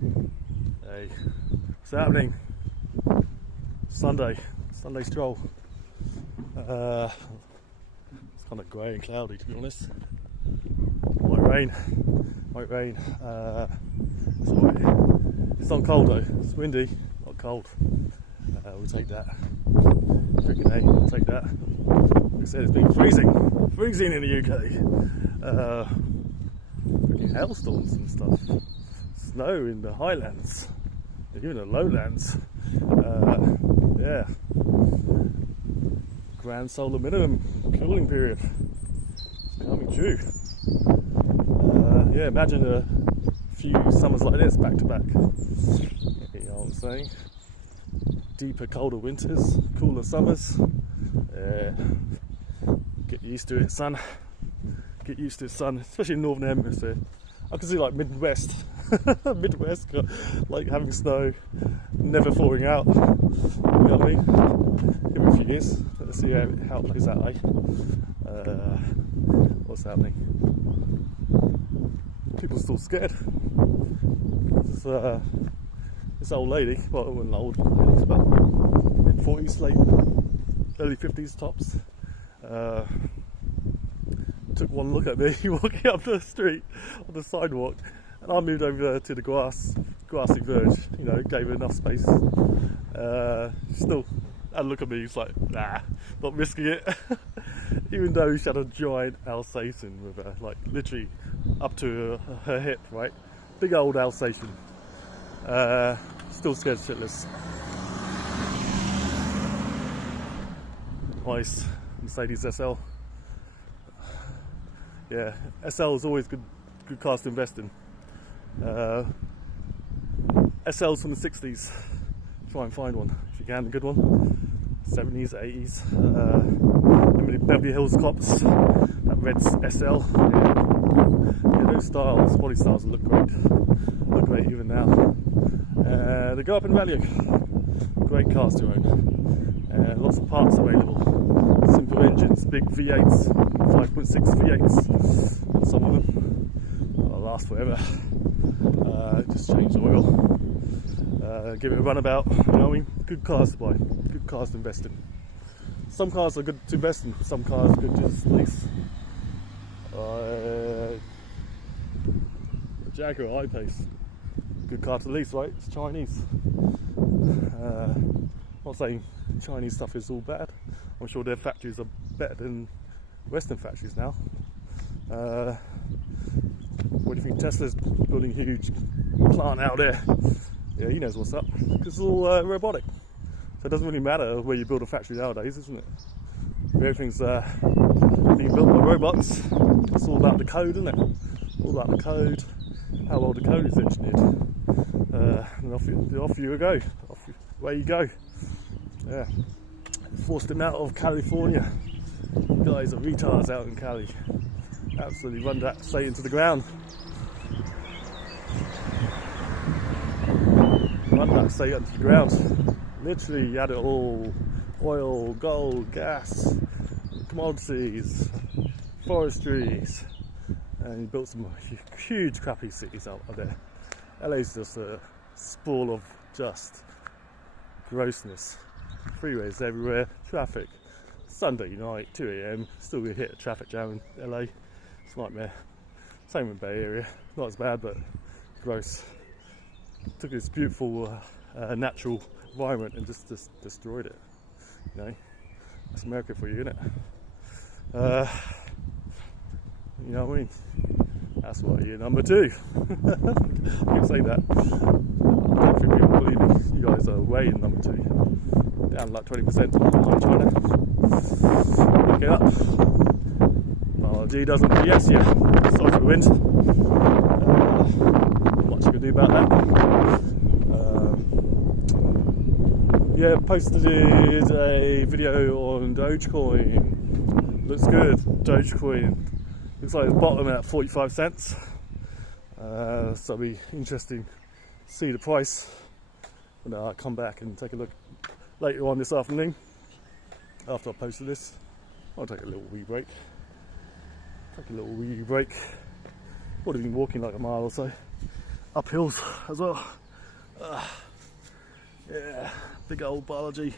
Hey, what's happening? Sunday stroll. It's kind of grey and cloudy, to be honest. Might rain. It's alright. It's not cold though. It's windy, not cold. We'll take that. Freaking hey, we'll take that. Like I said, it's been freezing in the UK. Freaking hailstorms and stuff. Snow in the highlands, even the lowlands. Yeah. Grand solar minimum cooling period. It's coming true. Yeah, imagine a few summers like this back to back. You know what I'm saying? Deeper, colder winters, cooler summers. Yeah. Get used to it, son. Get used to it, son. Especially in Northern Hemisphere. I can see like Midwest, like having snow, never thawing out. You know what I mean? Give it a few years. Let's see how it plays out, eh? What's happening? People are still scared. This old lady, well, it wasn't old, it's about mid-40s, late, early 50s tops. Took one look at me walking up the street on the sidewalk, and I moved over to the grassy verge. You know, gave her enough space. Still had a look at me. He's like, nah, not risking it. Even though she had a giant Alsatian with her, like literally up to her hip, right? Big old Alsatian. Still scared shitless. Nice Mercedes SL. Yeah, SL is always good cars to invest in. SLs from the 60s. Try and find one if you can, a good one. 70s, 80s. Remember the Beverly Hills Cops? That red SL. Yeah, those styles, body styles look great. Look great even now. They go up in value. Great cars to own. Lots of parts available. Simple engines, big V8s, 5.6 V8s. Some of them will last forever. Just change the oil. Give it a runabout. You know what I mean? Good cars to buy. Good cars to invest in. Some cars are good to invest in. Some cars are good to just lease. Jaguar I-Pace. Good car to lease, right? It's Chinese. Not saying Chinese stuff is all bad. I'm sure their factories are better than Western factories now. What do you think? Tesla's building a huge plant out there. Yeah, he knows what's up. Because it's all robotic. So it doesn't really matter where you build a factory nowadays, isn't it? Everything's being built by robots. It's all about the code, isn't it? All about the code, how well the code is engineered. And off you go. Away you go. Yeah. Forced him out of California. You guys are retards out in Cali. Absolutely run that state into the ground. Run that state into the ground. Literally, you had it all. Oil, gold, gas, commodities, forestries. And you built some huge crappy cities out there. LA's just a sprawl of just grossness. Freeways everywhere, traffic. Sunday night, 2 AM, still gonna hit a traffic jam in LA. It's a nightmare. Same with Bay Area. Not as bad, but gross. Took this beautiful natural environment and just destroyed it. You know, that's America for you, isn't it? You know what I mean? That's why you're number 2. I keep saying that. I don't think people believe me. You guys are way in number 2. Down like 20% on China. Look it up. Biology doesn't BS you. Sorry for the wind. Not much you can do about that. Yeah, posted a video on Dogecoin. Looks good. Dogecoin looks like it's bottom at 45 cents. So it'll be interesting to see the price when I come back and take a look later on this afternoon after I posted this. I'll take a little wee break. Probably been walking like a mile or so. up hills as well. Yeah, big old biology.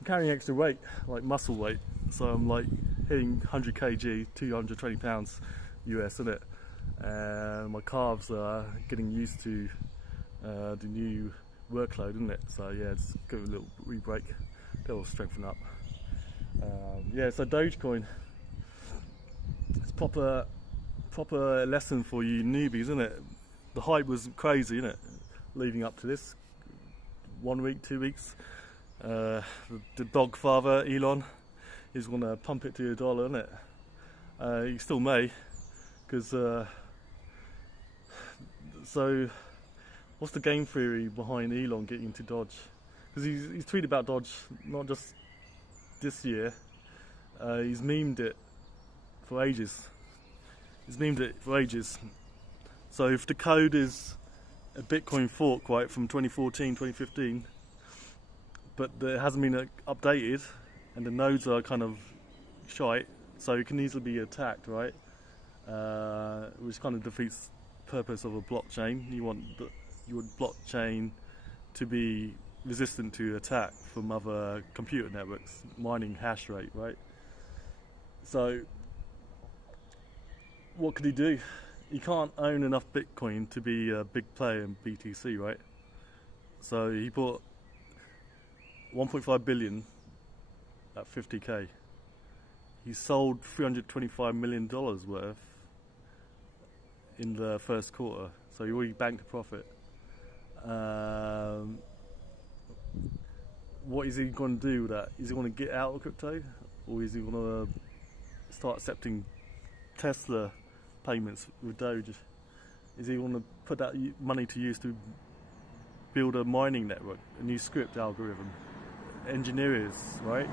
I'm carrying extra weight, like muscle weight, so I'm like hitting 100 kg, 220 pounds US, isn't it? And my calves are getting used to the new workload, isn't it? So yeah, just give it a little re-break, get all strengthen up. Yeah, so Dogecoin, it's proper lesson for you newbies, isn't it? The hype was crazy, isn't it? Leading up to this, 1 week, 2 weeks. The dog father Elon is going to pump it to $1, isn't it? He still may, because so what's the game theory behind Elon getting into Dodge? Because he's tweeted about Dodge not just this year. He's memed it for ages. So if the code is a Bitcoin fork, right, from 2014, 2015, but it hasn't been updated, and the nodes are kind of shite, so it can easily be attacked, right? Which kind of defeats the purpose of a blockchain. You want your blockchain to be resistant to attack from other computer networks, mining hash rate, right? So what could he do? He can't own enough Bitcoin to be a big player in BTC, right? So he bought 1.5 billion at 50k. He sold $325 million worth in the first quarter, so he already banked a profit. What is he going to do with that? Is he going to get out of crypto, or is he going to start accepting Tesla payments with Doge? Is he going to put that money to use to build a mining network, a new script algorithm, engineers, right?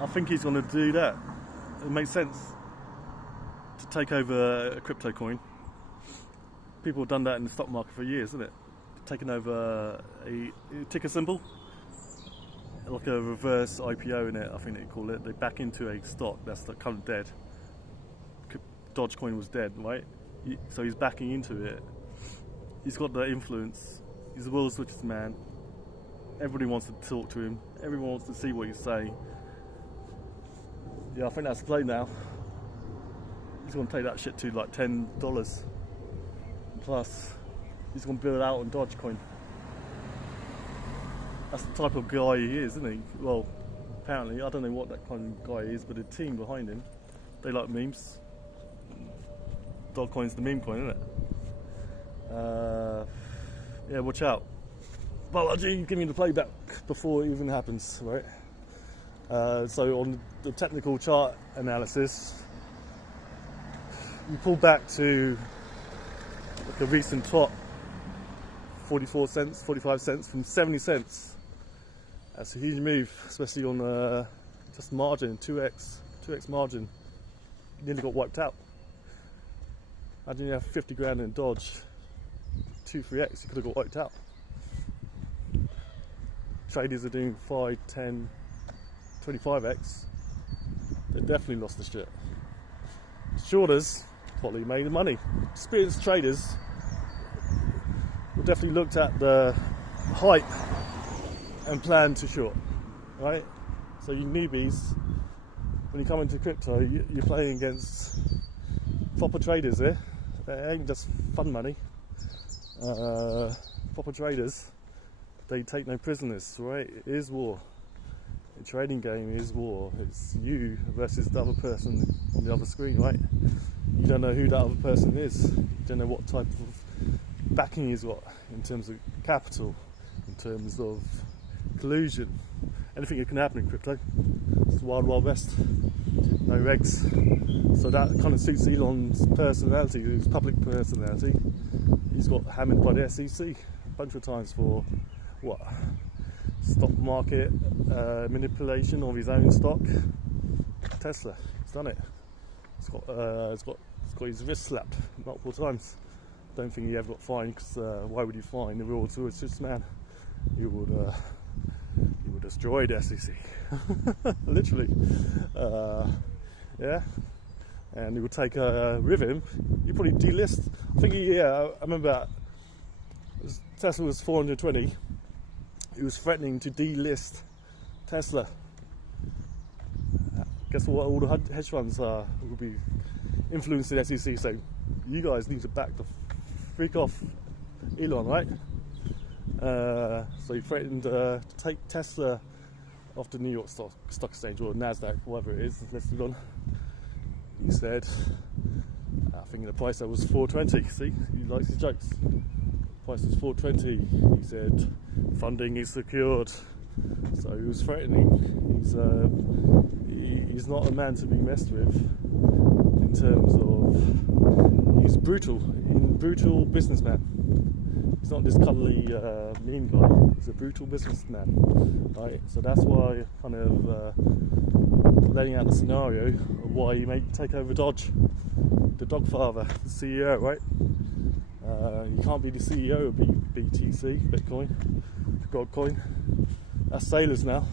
I think he's going to do that. It makes sense to take over a crypto coin. People have done that in the stock market for years, isn't it? Taking over a ticker symbol, like a reverse IPO in it, I think they call it. They back into a stock that's kind of dead. Dogecoin was dead, right? So he's backing into it. He's got the influence. He's the world's richest man. Everybody wants to talk to him. Everyone wants to see what he's saying. Yeah, I think that's the play now. He's going to take that shit to like $10 plus. He's going to build out on Dogecoin. That's the type of guy he is, isn't he? Well, apparently, I don't know what that kind of guy is, but the team behind him, they like memes. Dogecoin's the meme coin, isn't it? Yeah, watch out. Biology, give me the playback before it even happens, right? So on the technical chart analysis, you pull back to like a recent top, 44 cents, 45 cents from 70 cents. That's a huge move, especially on just margin, 2x margin. You nearly got wiped out. Imagine you have 50 grand in Dodge, 2-3x, you could have got wiped out. Traders are doing 5, 10, 25x. They definitely lost the shit. Shorters probably made the money. Experienced traders will definitely looked at the hype and planned to short, right? So you newbies, when you come into crypto, you're playing against proper traders here. They ain't just fun money. Proper traders, they take no prisoners, right? It is war. The trading game is war. It's you versus the other person on the other screen, right? You don't know who that other person is. You don't know what type of backing he's got in terms of capital, in terms of collusion. Anything can happen in crypto. It's the wild, wild west. No regs. So that kind of suits Elon's personality, his public personality. He's got hammered by the SEC a bunch of times for what? Stock market manipulation of his own stock. Tesla, he's done it. It's got his wrist slapped multiple times. Don't think he ever got fined, because why would you fine the world's richest man? You would destroy the SEC. Literally. Yeah. and he would take her with him, he'd probably delist. I think I remember Tesla was 420. He was threatening to delist Tesla. Guess what? All the hedge funds will be influencing the SEC, saying, "You guys need to back the freak off Elon, right?" So he threatened to take Tesla off the New York Stock Exchange, or NASDAQ, whatever it is, listed on. He said, I think the price that was 420. See, he likes his jokes. Price is 420. He said, funding is secured. So he was threatening. He's not a man to be messed with in terms of, he's brutal businessman. He's not this cuddly, mean guy. He's a brutal businessman, right? So that's why kind of laying out the scenario of why he may take over Dodge, the Dogfather, the CEO, right? You can't be the CEO of BTC, Bitcoin, Godcoin. That's Sailor's now.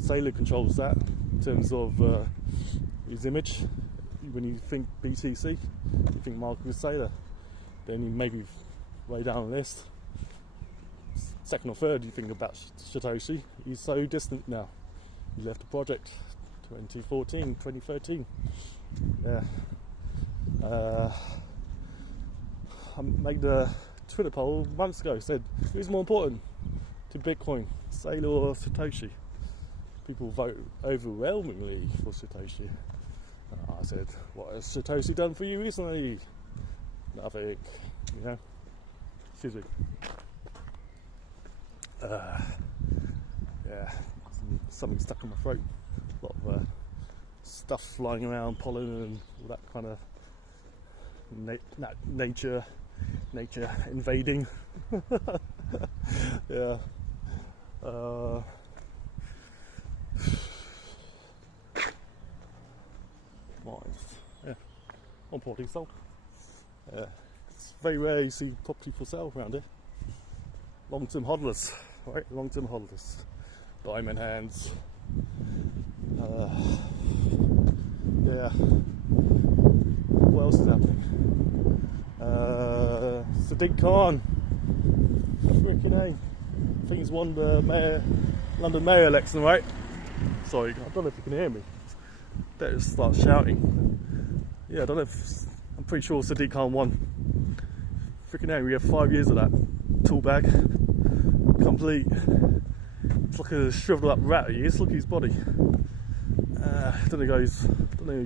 Sailor controls that in terms of his image. When you think BTC, you think Marcus Sailor. Then you maybe way down the list, second or third, you think about Satoshi. He's so distant now. He left the project 2014, 2013. Yeah. I made the Twitter poll months ago, said, who's more important to Bitcoin, Sailor or Satoshi? People vote overwhelmingly for Satoshi. I said, what has Satoshi done for you recently? Nothing, you know. Excuse me. Yeah, something stuck in my throat. A lot of stuff flying around, pollen and all that kind of nature invading. Yeah. Yeah. On property sold. Yeah. It's very rare you see property for sale around here. Long-term hodlers, right? Long-term hodlers. Diamond hands. Yeah. What else is happening? Siddiq Khan. Freaking A. I think he's won the London Mayor election, right? Sorry, I don't know if you can hear me. Better start shouting. Yeah, I don't know if... I'm pretty sure Siddiq Khan won. Freaking A, we have 5 years of that. Tool bag. Complete. It's like a shriveled up rat he is. Look at his body. I don't know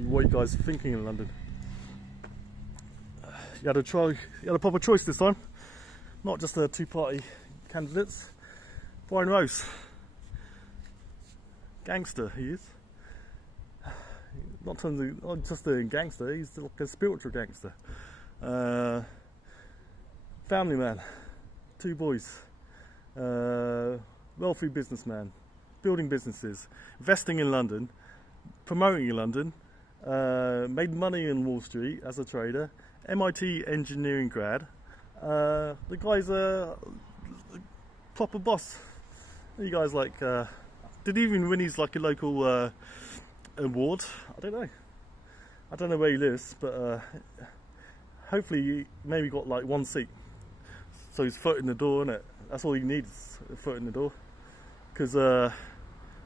what you guys are thinking in London. You had a proper choice this time. Not just the two-party candidates. Brian Rose. Gangster, he is. Not just a gangster, he's like a spiritual gangster. Family man. 2 boys. Wealthy businessman. Building businesses. Investing in London. Promoting in London. Made money in Wall Street as a trader. MIT engineering grad. The guy's a proper boss. You guys like did he even win his like a local award? I don't know where he lives, but hopefully he maybe got like 1 seat, so his foot in the door, innit? That's all he needs, a foot in the door, because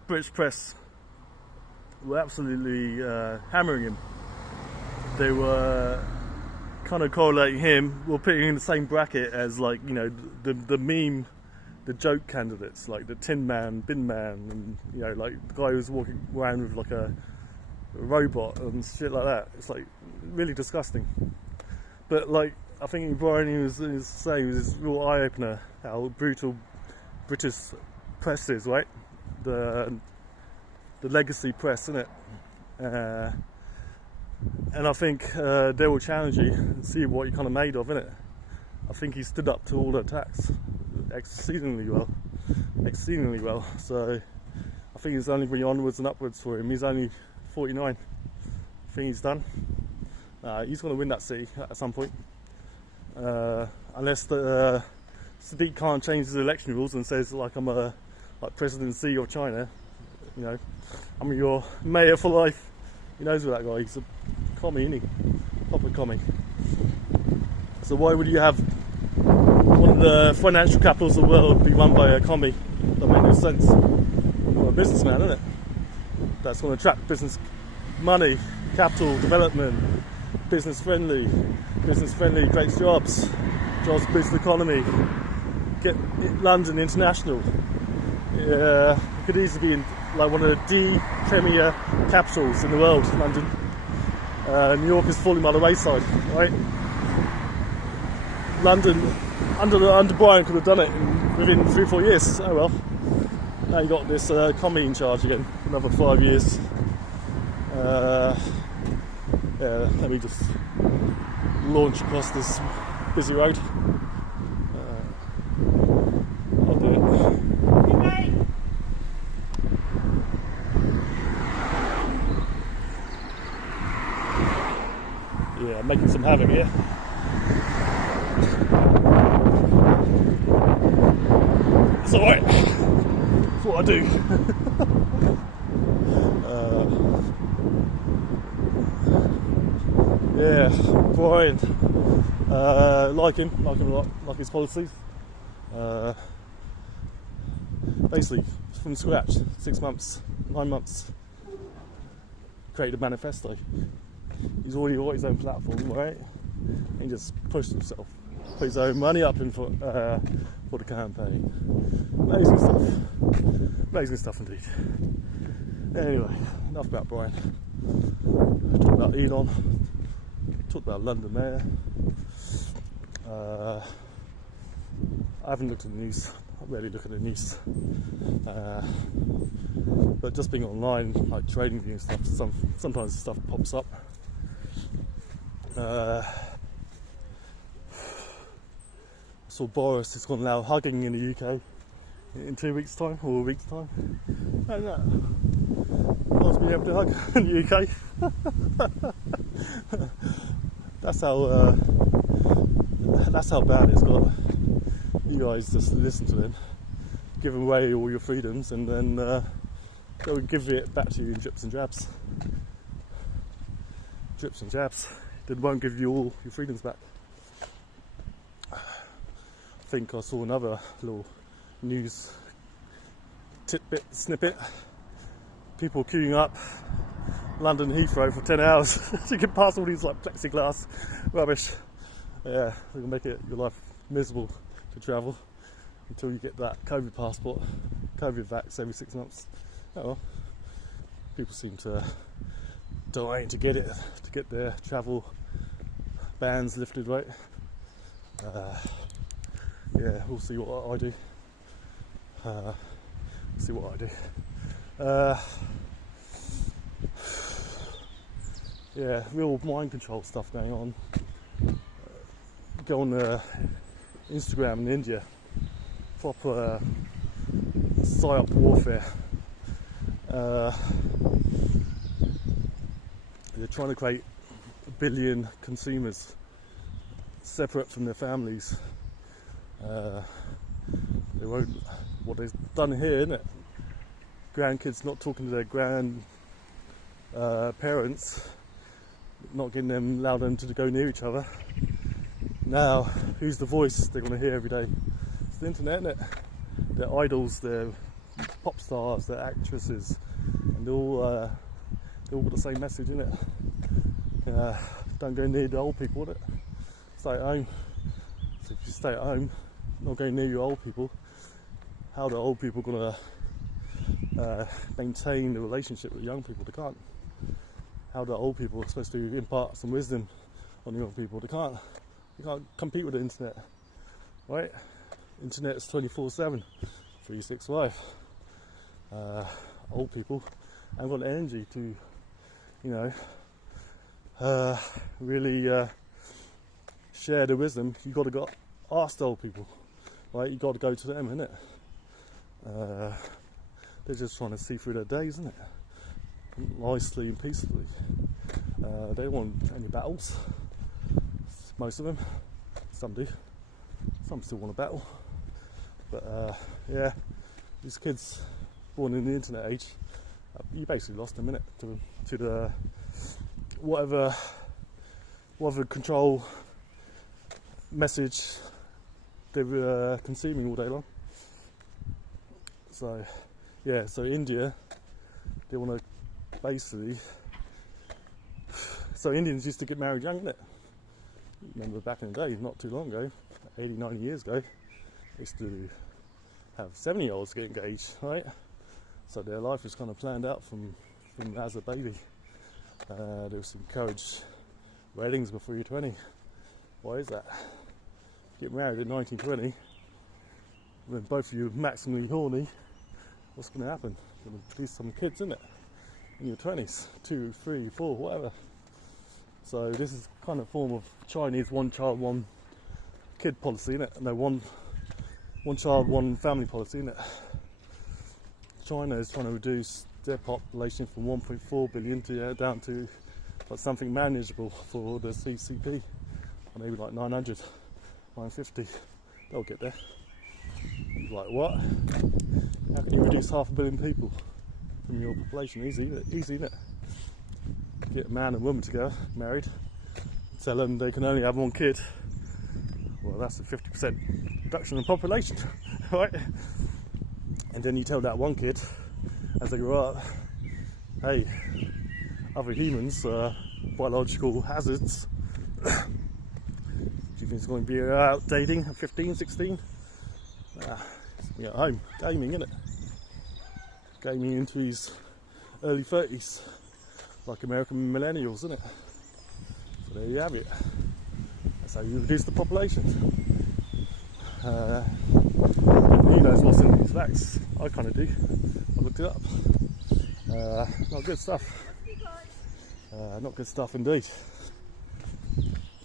British press were absolutely hammering him. They were kind of correlating him, we're putting him in the same bracket as, like, you know, the meme, the joke candidates, like the Tin Man, Bin Man, and, you know, like the guy who's walking around with like a robot and shit like that. It's like really disgusting. But like, I think Brian was saying, was this real eye opener how brutal British press is, right? The legacy press, isn't it? And I think they will challenge you and see what you're kind of made of, innit? I think he stood up to all the attacks exceedingly well. So I think it's only really onwards and upwards for him. He's only 49. I think he's done. He's going to win that city at some point, unless the Siddiq Khan changes the election rules and says, like, I'm a President Xi of China. You know, I'm your mayor for life. He knows who that guy is. commie, innit? Proper commie. So why would you have one of the financial capitals of the world be run by a commie? That makes no sense. Well, a businessman, isn't it? That's going to attract business money, capital, development, business friendly, creates jobs boost the economy, get London international. It could easily be in like one of the premier capitals in the world, London. New York is falling by the wayside, right? London, under Brian, could have done it within 3 or 4 years. Oh well. Now you got this commie in charge again, another 5 years. Yeah, let me just launch across this busy road. I'll do it. Yeah, making some havoc here. It's alright. That's what I do. Yeah, Brian. Like him a lot, like his policies. Basically, from scratch, 6 months, 9 months, created a manifesto. He's already got his own platform, right? And he just pushed himself, put his own money up in for the campaign. Amazing stuff indeed. Anyway, enough about Brian. Talk about Elon. Talk about London Mayor. I haven't looked at the news. I rarely look at the news. But just being online, like trading and stuff, sometimes stuff pops up. So Boris is going to allow hugging in the UK in 2 weeks' time or a week's time. I don't know. Nice being able to hug in the UK. That's how bad it's got. You guys just listen to them, give away all your freedoms, and then they'll give it back to you in drips and drabs. Drips and jabs. They won't give you all your freedoms back. I think I saw another little news snippet. People queuing up London Heathrow for 10 hours to get past all these like plexiglass rubbish. Yeah, they can make your life miserable to travel until you get that COVID passport, COVID vax every 6 months. Oh well, people seem to dying to get it, to get their travel bans lifted, right? Yeah, we'll see what I do. See what I do. Yeah, real mind control stuff going on. Go on Instagram in India, proper psyop warfare. They're trying to create 1 billion consumers separate from their families. They won't. What they've done here, isn't it? Grandkids not talking to their parents, not getting them, allow them to go near each other. Now, who's the voice they're going to hear every day? It's the internet, isn't it? Their idols, their pop stars, their actresses, and they all got the same message, isn't it? Don't go near the old people, innit? Stay at home. So if you stay at home, not going near your old people, how are the old people going to maintain the relationship with young people? They can't. How are the old people supposed to impart some wisdom on the young people? They can't. You can't compete with the internet, right? Internet is 24/7, 365. Old people haven't got the energy to, really share the wisdom. You've got to ask the old people, right? You've got to go to them, innit? They're just trying to see through their days, isn't it? Nicely and peacefully. They don't want any battles. Most of them. Some do. Some still want to battle. But yeah, these kids born in the internet age, you basically lost them, innit? To the whatever control message they're consuming all day long. So yeah, so India, they want to basically, so Indians used to get married young, innit? Remember back in the day, not too long ago, 80, 90 years ago, they used to have 70-year-olds get engaged, right? So their life was kind of planned out from as a baby. They was encouraged weddings before you're 20. Why is that? Get married at 19, 20, when both of you are maximally horny, what's going to happen? You're going to produce some kids, isn't it? In your 20s, 2, 3, 4, whatever. So this is kind of form of Chinese one child, one kid policy, innit? No, one child, one family policy, innit? China is trying to reduce their population from 1.4 billion to down to like something manageable for the CCP, or maybe like 900, 950. They'll get there. You're like, what? How can you reduce 500 million people from your population? Easy, innit? Get a man and woman together, married, tell them they can only have one kid. Well, that's a 50% reduction in population, right? And then you tell that one kid, as they grow up, hey, other humans are biological hazards. Do you think it's going to be out dating at 15, 16? He's at home, gaming, innit? Gaming into his early 30s, like American millennials, isn't it? So there you have it. That's how you reduce the population. Who knows what's in these facts? I kind of do. I looked it up. Not good stuff. Not good stuff indeed.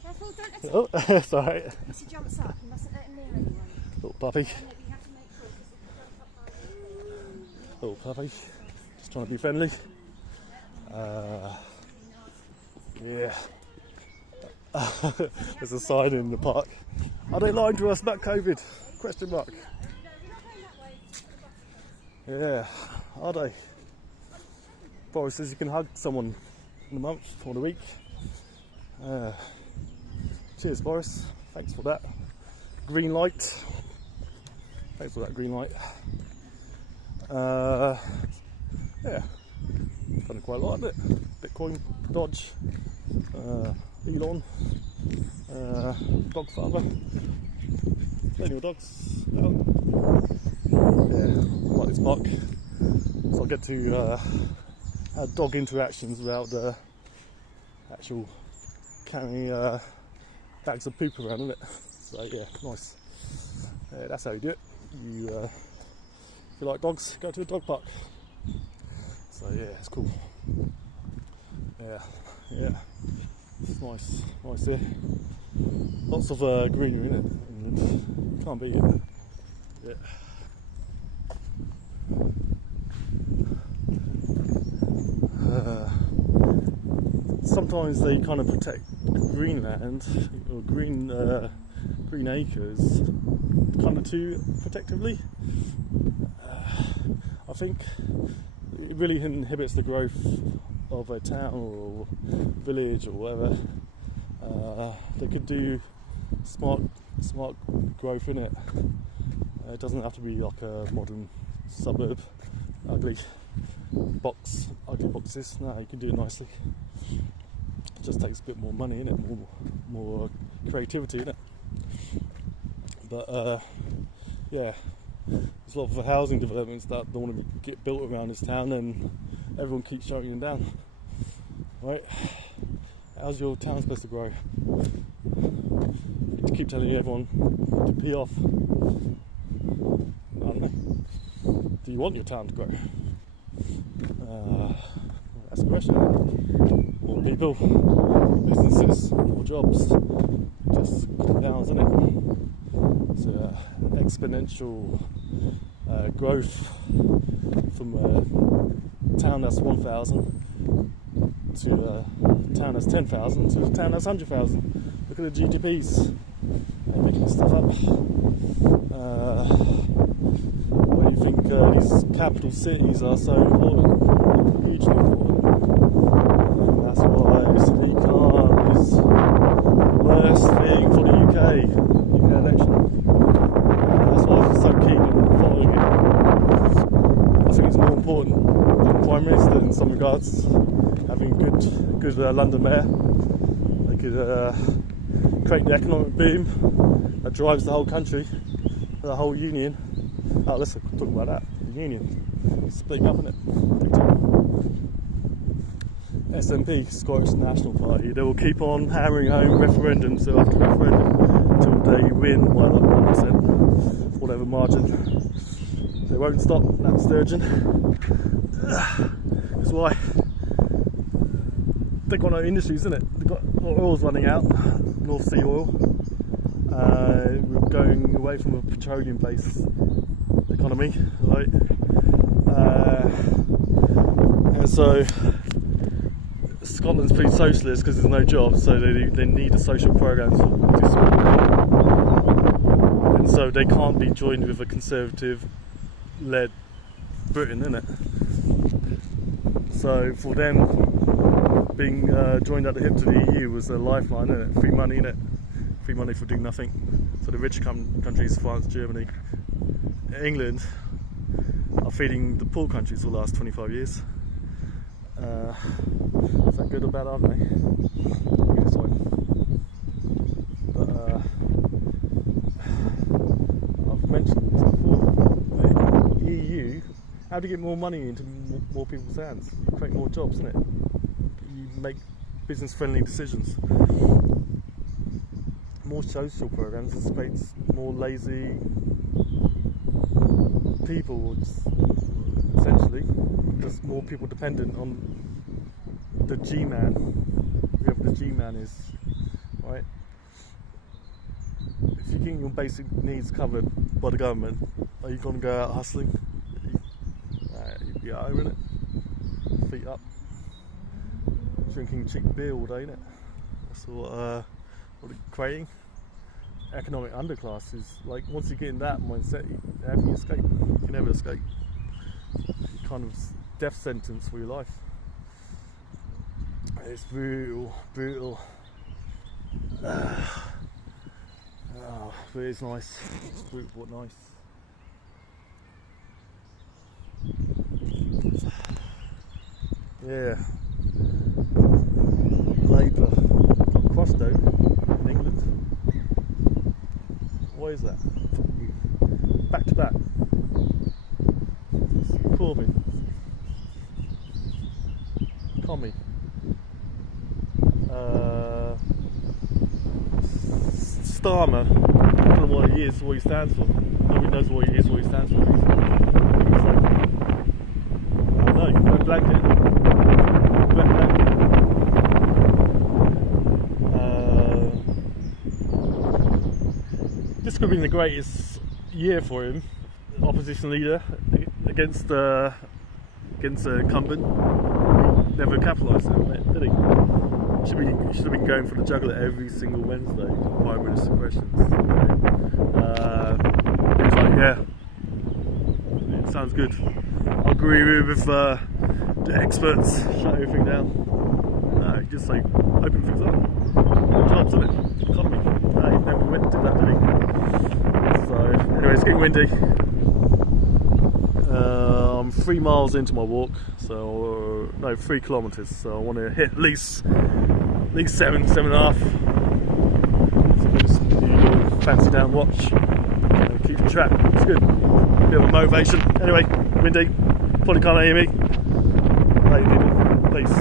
Careful, don't attack. Oh, it's alright. If he jumps up, you mustn't let him near anyone. Little puppy. And you have to make sure, because if you jump up high, Little puppy. Just trying to be friendly. Yeah. There's a sign in the park. Are they lying to us about COVID? Question mark. Yeah, are they? Boris says you can hug someone in a month or a week. Cheers, Boris. Thanks for that. Green light. Thanks for that green light. Yeah. Kind of quite like it. Bitcoin, Dodge, Elon, dog father. Plenty of dogs. Yeah, I like this park. So I get to have dog interactions without the actual carrying bags of poop around, isn't it? So yeah, nice. That's how you do it. You, if you like dogs, go to a dog park. So yeah, it's cool. Yeah, it's nice here. Lots of greenery in it, and can't beat it. Yeah. Sometimes they kind of protect Greenland or green acres kind of too protectively. I think it really inhibits the growth of a town or village or whatever. They could do smart growth in it. It doesn't have to be like a modern suburb, ugly boxes. No, you can do it nicely. It just takes a bit more money in it, more creativity in it. But yeah, there's a lot of housing developments that don't want to get built around this town, and everyone keeps shutting them down. Right? How's your town supposed to grow? You keep telling everyone to pee off. I don't know. Do you want your town to grow? That's the question. More people, businesses, more jobs. Just come down, isn't it? It's exponential growth from a town that's 1,000 to a town that's 10,000 to a town that's 100,000. Look at the GDPs. They're making stuff up. Why do you think these capital cities are so important? Hugely important. That's why first thing for the UK election. That's why I was so keen on following it. I think it's more important than Prime Minister in some regards. Having a good London mayor, they could create the economic boom that drives the whole country, the whole union. Oh, let's talk about that. The union splitting up, isn't it? SNP, Scottish National Party, they will keep on hammering home referendum after referendum until they win by like 1%, whatever margin. They won't stop that sturgeon. That's why they've got no industries, isn't it? They've got oil's running out, North Sea oil. We're going away from a petroleum-based economy, right? And so Scotland's pretty socialist because there's no jobs, so they need a social programme to support them. And so they can't be joined with a conservative-led Britain, innit? So for them, being joined at the hip to the EU was a lifeline, innit? Free money, innit? Free money for doing nothing. So the rich countries, France, Germany, England, are feeding the poor countries for the last 25 years. Is that good or bad, aren't they? Maybe this one. But I've mentioned this before. The EU, how do you get more money into more people's hands? You create more jobs, isn't it? You make business-friendly decisions. More social programs dissipates more lazy people, essentially. There's more people dependent on the G-man, whoever the G-man is, right? If you're getting your basic needs covered by the government, are you going to go out hustling? You'd be at home, innit? Feet up, drinking cheap beer all day, innit? That's what they're creating. Economic underclass is like, once you get in that mindset, how can you escape? You can never escape. Kind of death sentence for your life. It's brutal, brutal. Oh, but it's nice. It's brutal but nice. Yeah. Labour got crushed though in England. Why is that? Back to back. Corbyn. Commie. Starmer. I don't know what he is, what he stands for. Nobody knows what he is, what he stands for. I don't know, no blanket. This could have been the greatest year for him, opposition leader against an incumbent. Never capitalised on it, did he? Should have been going for the juggler every single Wednesday, Prime Minister questions. He was like, yeah, it sounds good. I agree with the experts, shut everything down. He just like open things up. Jobs, isn't it? Economy. He never went and did that, did he? So, anyway, it's getting windy. I'm 3 miles into my walk, so no, 3 kilometres. So I want to hit at least 7.5. So just fancy down watch. Keep the track. It's good. Bit of a motivation. Anyway, windy. Probably can't hear me. Peace.